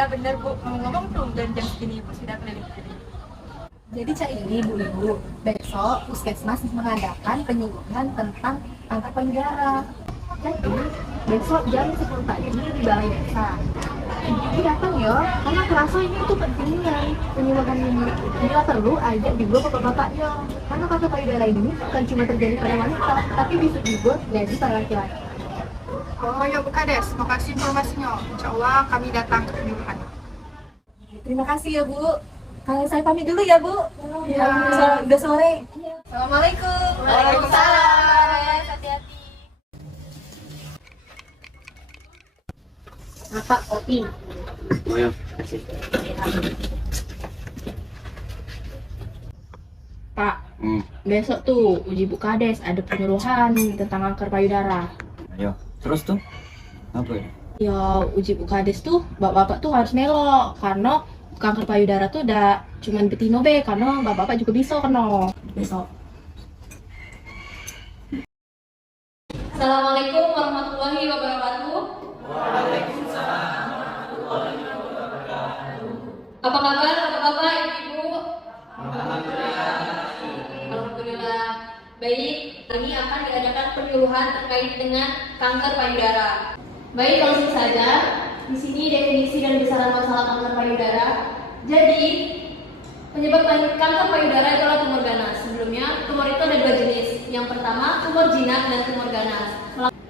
Iya bener Bu, ngomong tuh dan jam segini Bu sudah keliling-keliling. Jadi Cak ini Bu Ibu, besok Puskesmas mengadakan penyuluhan tentang kanker payudara. Jadi besok jam 10 pagi di Balai Desa. Ibu datang ya, karena kerasa ini tuh pentingnya penyuluhan ini. Bila perlu ajak juga bapak-bapaknya. Karena kanker payudara ini bukan cuma terjadi pada wanita, tapi bisa juga jadi pada laki-laki. Oh ya Bu Kades, makasih informasinya. Insya Allah kami datang ke penyuluhan. Terima kasih ya Bu. Kalau saya pamit dulu ya Bu. Ya. Udah sore. Assalamualaikum. Waalaikumsalam. Hati-hati. Apa kopi? Oh ya, kasih. Pak, besok tuh uji Bukades ada penyuluhan tentang kanker payudara. Ayo, terus tuh apa ya? Ya, uji Bukades tuh bapak-bapak tuh harus melo karena kanker payudara tuh udah cuman betino be karena bapak-bapak juga bisa kena besok. Assalamualaikum warahmatullahi wabarakatuh. Apa kabar bapak-bapak, ibu-ibu? Alhamdulillah. Baik, ini akan diadakan penyuluhan terkait dengan kanker payudara. Baik, langsung saja. Di sini definisi dan besaran masalah kanker payudara. Jadi, penyebab kanker payudara adalah tumor ganas. Sebelumnya, tumor itu ada dua jenis. Yang pertama, tumor jinak dan tumor ganas.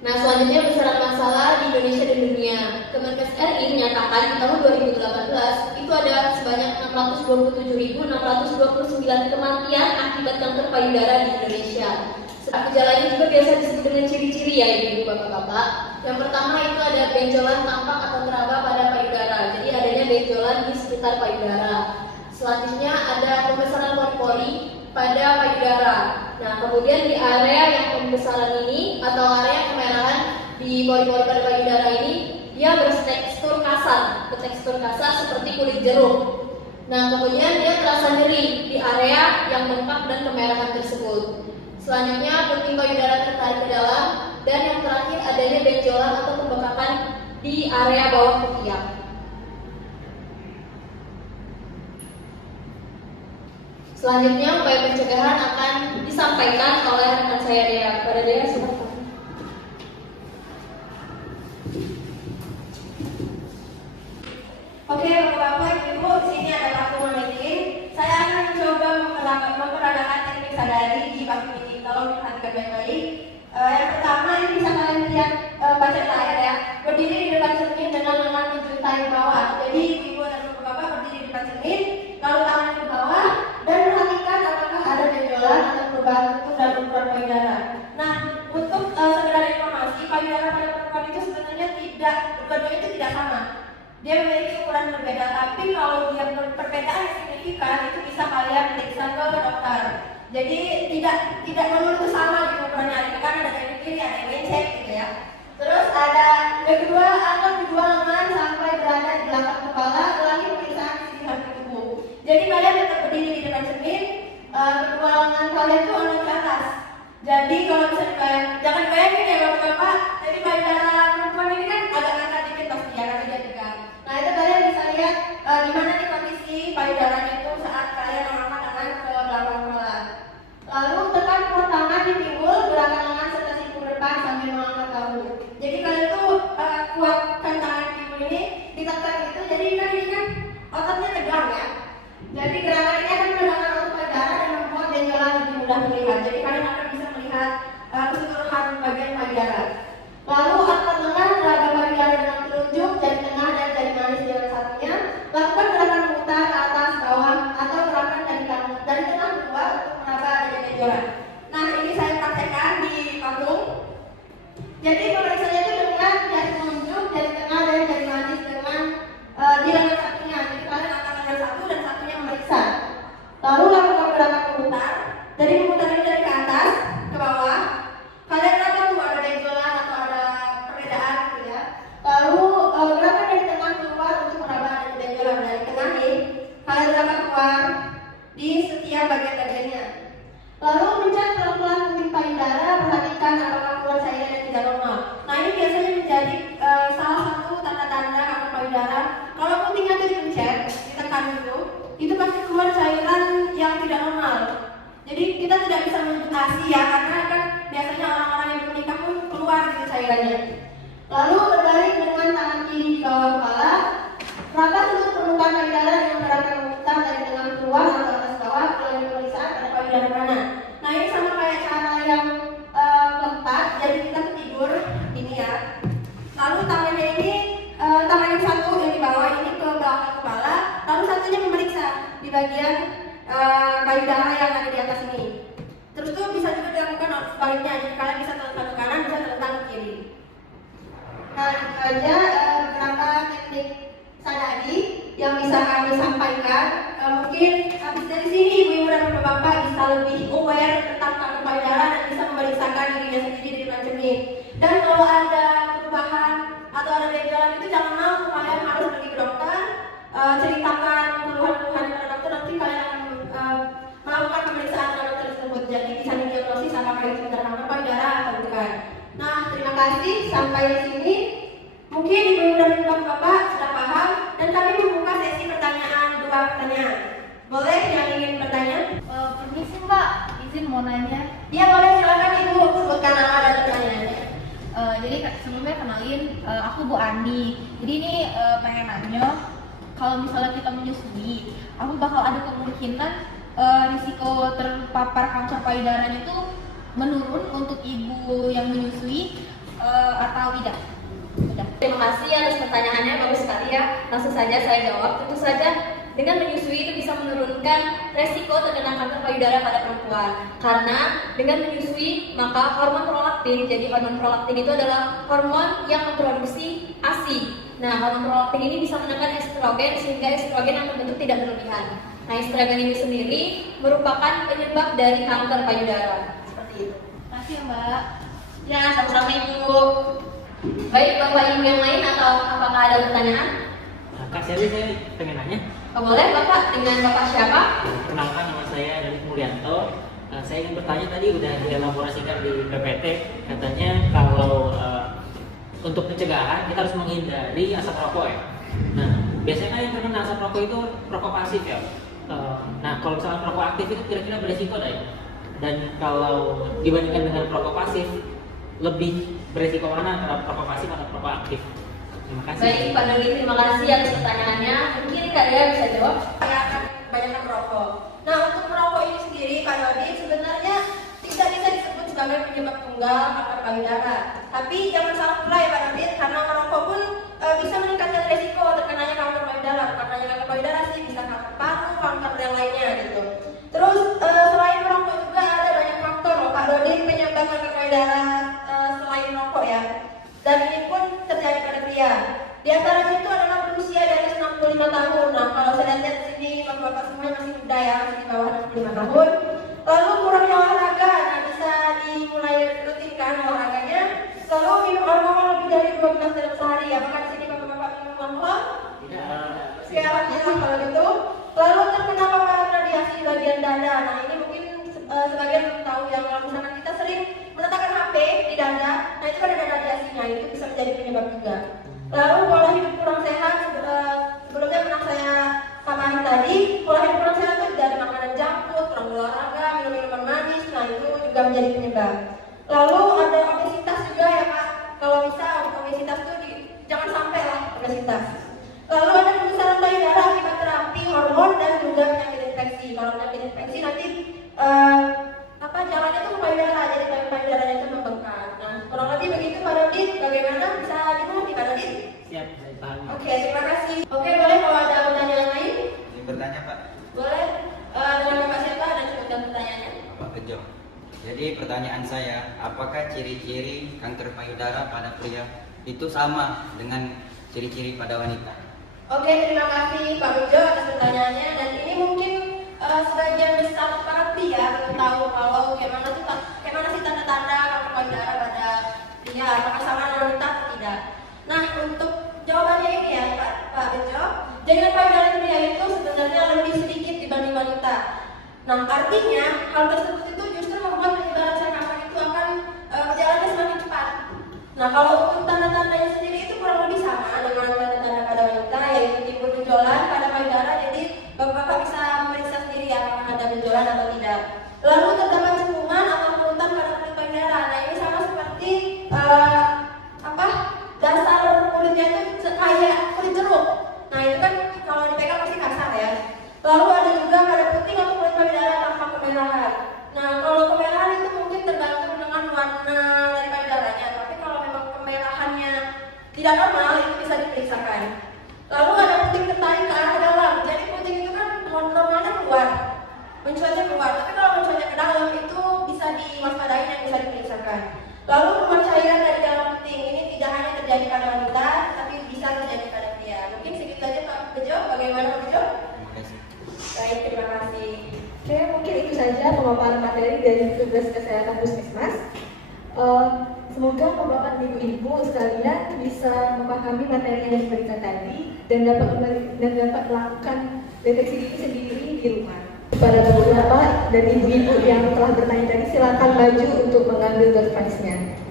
Nah, selanjutnya besaran masalah di Indonesia dan dunia. Kemenkes RI menyatakan di tahun 2018 itu ada sebanyak 627.629 kematian akibat kanker payudara di Indonesia. Gejala ini juga biasa disebut dengan ciri-ciri ya ibu bapak-bapak. Yang pertama itu ada benjolan tampak atau teraba pada payudara. Jadi adanya benjolan di sekitar payudara. Selanjutnya ada pembesaran pori-pori pada payudara. Nah, kemudian di area yang pembesaran ini atau area kemerahan di pori-pori pada payudara ini dia bertekstur kasar seperti kulit jeruk. Nah, kemudian dia terasa nyeri di area yang bengkak dan kemerahan tersebut. Selanjutnya puting payudara tertarik ke dalam dan yang terakhir adanya benjolan atau pembekakan di area bawah ketiak. Selanjutnya upaya pencegahan akan disampaikan oleh rekan saya Dea. Pada Dea silakan. Oke, Bapak-bapak, Ibu, di sini ada Pak Kumanitin. Saya akan mencoba memperadakan teknik sadari di Pak Kumanitin. Tolong diperhatikan baik-baik. Yang pertama, ini bisa kalian lihat baca layar ya. Berdiri di depan cermin dengan lengan menjuntai ke bawah. Jadi, Ibu dan Bapak-bapak berdiri di depan cermin, lalu tangan ke bawah, dan perhatikan apakah ada benjolan atau perubahan bentuk dan ukuran payudara. Nah, untuk sekedar informasi, payudara pada perempuan itu sebenarnya kedua-duanya itu tidak sama. Dia memiliki ukuran berbeda, tapi kalau dia perbedaan signifikan itu bisa kalian periksa ke dokter. Jadi tidak melulu sama di ukurannya, kan ada yang kiri, ada yang mencek gitu ya. Terus ada kedua angkat kedua lengan sampai berada di belakang kepala, ulangi pemeriksaan sisi samping tubuh. Jadi kalian tetap berdiri di depan cermin, kedua lengan kalian tuh angkat ke atas. Jadi kalau bisa jangan bayangin ya bapak-bapak, jadi payudara perempuan ini kan agak angkat dikit pasti ya kalau dia tegak. Nah itu kalian bisa lihat gimana nih kondisi payudaranya itu saat kalian mengangkat tangan ke belakang kepala. Lalu tekan perut tangan di pinggul, gerakan lengan serta siku depan sambil mengangkat bahu. Jadi kalian tuh kuatkan tangan di pinggul ini, ditekan gitu. Jadi ini kan ototnya tegang ya. Jadi gerakan ini akan menegangkan otot payudara dan membuat benjolan lebih mudah terlihat. Jadi kalian akan bisa melihat keseluruhan bagian payudara. Lalu angkat lengan, raba payudara dengan telunjuk, jari tengah dan jari manis dengan satunya. Lakukan gerakan putar ke atas, bawah, atau gerakan dari tengah keluar untuk meraba adanya benjolan. Nah ini saya praktekkan di patung. Jadi pemeriksaannya itu dengan jari telunjuk, jari tengah dan jari manis dengan di lengan satunya. Jadi kalian akan lengan satu dan satunya memeriksa. Lalu lakukan gerakan memutar. Jadi memutar ini dari ke atas ke bawah. Kalian raba tuh ada benjolan atau ada perbedaan gitu ya. Lalu gerakan dari tengah keluar untuk meraba adanya benjolan dari tengah nih. Kalian gerakan keluar di setiap bagian-bagiannya. Lalu pencet pelan-pelan puting payudara, perhatikan apakah keluar cairan yang tidak normal. Nah ini biasanya menjadi salah satu tanda-tanda kanker payudara. Kalau putingnya itu pasti keluar cairan yang tidak normal. Jadi kita tidak bisa menyebut ASI ya, karena kan biasanya orang-orang yang menikah pun keluar gitu cairannya. Lalu berbaring dengan tangan kiri di bawah kepala, rapat untuk permukaan payudara dengan gerakan memutar dari tengah keluar atau atas bawah melalui pemeriksaan pada payudara kanan. Nah ini sama kayak cara yang keempat, jadi kita tidur ini ya. Lalu tangannya ini, tangan yang satu yang di bawah ini ke belakang kepala, lalu satunya memeriksa di bagian payudara yang ada di atas ini. Terus tuh bisa juga dilakukan sebaliknya, jadi kalian bisa telentang ke kanan, bisa telentang ke kiri. Nah, itu aja beberapa teknik sadari yang bisa kami sampaikan. Mungkin habis dari sini ibu-ibu dan bapak-bapak bisa lebih aware tentang kanker payudara dan bisa memeriksakan dirinya sendiri di depan cermin. Dan kalau ada perubahan atau ada benjolan itu jangan malu, kalian harus pergi ke dokter, ceritakan keluhan-keluhan kepada dokter, nanti kalian akan melakukan pemeriksaan dengan dokter tersebut. Jadi bisa didiagnosis apakah itu benar kanker payudara atau bukan. Nah, terima kasih sampai di sini. Mungkin ibu-ibu dan bapak-bapak sudah paham dan kami membuka sesi pertanyaan 2 pertanyaan. Boleh yang ingin bertanya? Permisi Mbak, izin mau nanya. Iya boleh, silakan ibu sebutkan nama dan pertanyaannya. Jadi sebelumnya kenalin, aku Bu Andi. Jadi ini pengen nanya, kalau misalnya kita menyusui, aku bakal ada kemungkinan risiko terpapar kanker payudaranya itu menurun untuk ibu yang menyusui atau tidak? Udah. Terima kasih atas pertanyaannya, bagus sekali ya. Langsung saja saya jawab. Tentu saja dengan menyusui itu bisa menurunkan resiko terkena kanker payudara pada perempuan. Karena dengan menyusui maka hormon prolaktin, jadi hormon prolaktin itu adalah hormon yang memproduksi ASI. Nah, hormon prolaktin ini bisa menekan estrogen sehingga estrogen yang terbentuk tidak berlebihan. Nah, estrogen ini sendiri merupakan penyebab dari kanker payudara. Seperti itu. Terima kasih ya Mbak. Ya, sama-sama Ibu. Baik, Bapak Ibu yang lain atau apakah ada pertanyaan? Kak Sally, saya pengen nanya. Oh, boleh Bapak, dengan Bapak siapa? Kenalkan, nama saya David Mulyanto. Saya ingin bertanya, tadi udah dielaborasikan di PPT, katanya kalau untuk pencegahan kita harus menghindari asap rokok ya. Nah, biasanya kan yang terkena asap rokok itu rokok pasif ya. Nah, kalau misalnya rokok aktif itu kira-kira beresiko ada ya? Dan kalau dibandingkan dengan rokok pasif, lebih beresiko mana antara rokok pasif atau rokok aktif? Terima kasih. Baik, Pak Dodi, terima kasih atas pertanyaannya. Mungkin Kak Dea bisa jawab? Saya akan banyak merokok. Nah, untuk merokok ini sendiri, Pak Dodi, sebenarnya tidak bisa disebut sebagai penyebab tunggal kanker payudara. Tapi jangan salah pula ya Pak Dodi, karena merokok pun bisa meningkatkan resiko terkenanya kanker payudara. Karena kanker payudara sih bisa kanker paru, kanker yang lainnya gitu. Terus selain merokok juga ada banyak faktor loh Pak Dodi penyebab kanker payudara selain merokok ya. Dan ini pun terjadi pada pria. Di antaranya itu adalah berusia di atas 65 tahun. Nah, kalau saya lihat di sini bapak-bapak semuanya masih muda ya, masih di bawah 65 tahun. Lalu kurangnya olahraga, nah bisa dimulai rutinkan olahraganya. Lalu minum alkohol lebih dari 12 dalam sehari. Apakah di sini bapak-bapak minum alkohol? Tidak. Ya, alhamdulillah kalau gitu. Lalu terkena paparan radiasi di bagian dada. Nah, ini mungkin sebagian belum tahu ya, kalau misalkan kita sering meletakkan HP di dada, nah itu kan ada radiasinya, itu bisa menjadi penyebab juga. Lalu pola hidup kurang sehat, sebelumnya pernah saya samarin tadi, pola hidup kurang sehat itu dari makanan junk food, kurang olahraga, minum minuman manis, nah itu juga menjadi penyebab. Lalu ada obesitas juga ya Pak, kalau bisa obesitas itu jangan sampai lah obesitas. Lalu ada pembesaran payudara akibat terapi hormon dan juga penyakit infeksi. Kalau penyakit infeksi nanti jalannya itu ke payudara, jadi payudaranya itu membengkak. Nah, kurang lebih begitu Pak Dodi. Bagaimana bisa dimengerti Pak Dodi? Siap, saya paham. Oke, terima kasih. Oke, boleh kalau ada pertanyaan lain? Ingin bertanya Pak? Boleh. Dengan Bapak siapa dan sebutkan pertanyaannya? Bapak Bejo. Jadi pertanyaan saya, apakah ciri-ciri kanker payudara pada pria itu sama dengan ciri-ciri pada wanita? Oke, terima kasih Pak Bejo atas pertanyaannya. Dan ini mungkin sebagian besar para pria belum tahu kalau bagaimana sih tanda-tanda kanker payudara pada pria, apakah sama dengan wanita atau tidak. Nah, untuk jawabannya ini ya Pak Bejo, jaringan payudara pria itu sebenarnya lebih sedikit dibanding wanita. Nah, artinya hal tersebut itu justru membuat penyebaran sel kanker itu akan berjalannya semakin cepat. Nah, kalau untuk tanda-tandanya sendiri itu kurang lebih sama dengan tanda-tanda pada wanita, yaitu timbul benjolan pada payudara, jadi Bapak-bapak bisa memeriksa sendiri ya apakah ada benjolan atau tidak. Lalu terdapat cekungan atau kerutan pada kulit payudara. Nah ini sama seperti dasar kulitnya itu kayak kulit jeruk. Nah itu kan kalau dipegang pasti kasar ya. Lalu ada juga pada puting atau kulit payudara tanpa kemerahan. Nah kalau kemerahan itu mungkin tergantung dengan warna dari payudaranya. Tapi kalau memang kemerahannya tidak normal itu bisa diperiksakan. Lalu ada puting tertarik ke arah dalam. Jadi puting itu kan normalnya keluar, mencuatnya keluar. Tapi kalau mencuatnya ke dalam itu bisa diwaspadai dan bisa diperiksakan. Lalu keluar cairan dari dalam puting ini tidak hanya terjadi pada wanita, tapi bisa terjadi pada pria. Mungkin segitu saja Pak Bejo. Bagaimana Pak Bejo? Terima kasih. Baik, terima kasih. Oke, mungkin itu saja pemaparan materi dari tugas kesehatan Puskesmas. Semoga bapak dan ibu-ibu sekalian bisa memahami materi yang diberikan tadi dan dapat melakukan deteksi dini sendiri di rumah. Pada bapak dan ibu-ibu yang telah bertanya tadi, silakan maju untuk mengambil door prize-nya.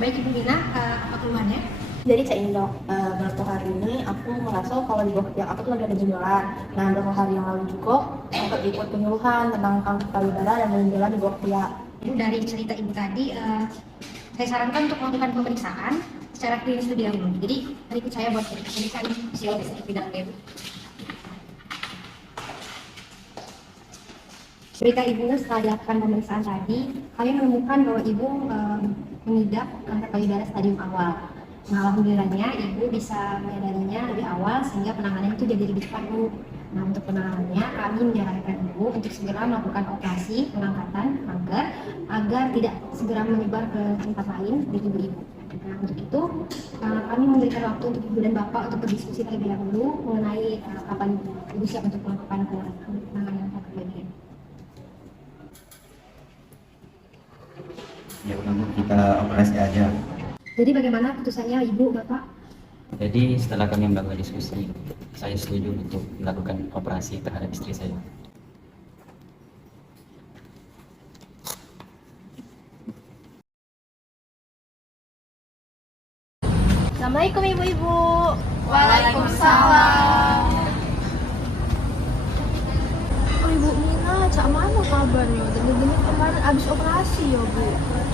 Baik Ibu Mina, apa keluhannya? Jadi Cak Indo, beberapa hari ini aku merasa kalau di bawah aku tuh lagi ada benjolan. Nah, beberapa hari yang lalu juga sempat ikut penyuluhan tentang kanker payudara dan benjolan di bawah pihak. Dari cerita ibu tadi, saya sarankan untuk melakukan pemeriksaan secara klinis lebih dahulu. Jadi berikut saya buat pemeriksaan spesifik bidangnya. Berita ibu setelah dilakukan pemeriksaan tadi, kami menemukan bahwa ibu mengidap kanker payudara stadium awal. Nah, alhamdulillahnya ibu bisa menyadarinya lebih awal sehingga penanganannya itu jadi lebih cepat Bu. Nah, untuk penanganannya kami menyarankan ibu untuk segera melakukan operasi pengangkatan kanker agar tidak segera menyebar ke tempat lain di tubuh ibu. Nah, untuk itu kami memberikan waktu untuk ibu dan bapak untuk berdiskusi terlebih dahulu mengenai kapan ibu siap untuk melakukan penanganan kanker payudara. Ya udah Bu, kita operasi aja. Jadi bagaimana putusannya Ibu, Bapak? Jadi setelah kami melakukan diskusi, saya setuju untuk melakukan operasi terhadap istri saya. Assalamualaikum ibu-ibu. Waalaikumsalam. Oh, Ibu Mina, Cak mana kabarnya? Tadi gini kemarin abis operasi ya Bu?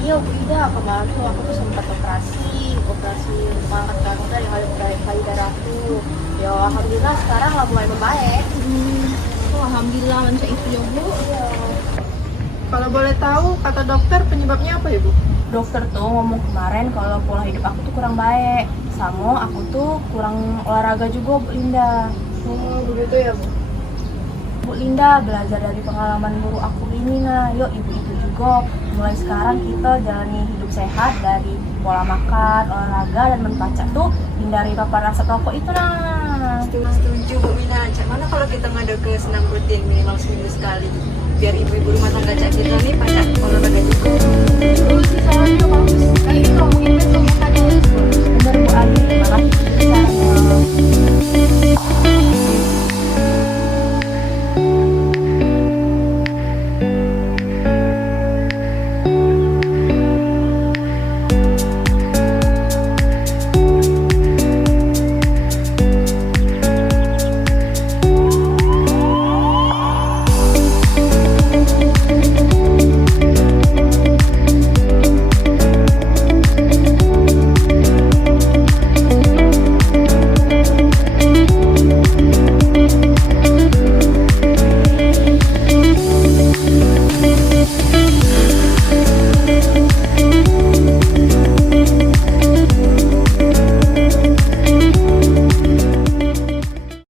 Iya, tidak. Kemarin tuh aku tuh sempat operasi untuk angkat kanker dari payudaraku. Ya, alhamdulillah sekarang lah mulai membaik. Oh, alhamdulillah lancar itu ya Bu. Kalau boleh tahu, kata dokter penyebabnya apa ya Bu? Dokter tuh ngomong kemarin kalau pola hidup aku tuh kurang baik. Sama aku tuh kurang olahraga juga, Bu Linda. Oh, begitu ya Bu. Bu Linda, belajar dari pengalaman guru aku ini nah. Yuk ibu-ibu juga mulai sekarang kita jalani hidup sehat dari pola makan, olahraga, dan membaca tuh hindari paparan asap rokok itu nah. Setuju Bu Mina. Cak mana kalau kita ngada ke senam rutin minimal seminggu sekali biar ibu-ibu rumah tangga Cak kita nih pada olahraga juga. Terus soalnya bagus. Kali ini ngomongin besok tadi. Bener Bu Adi, terima kasih.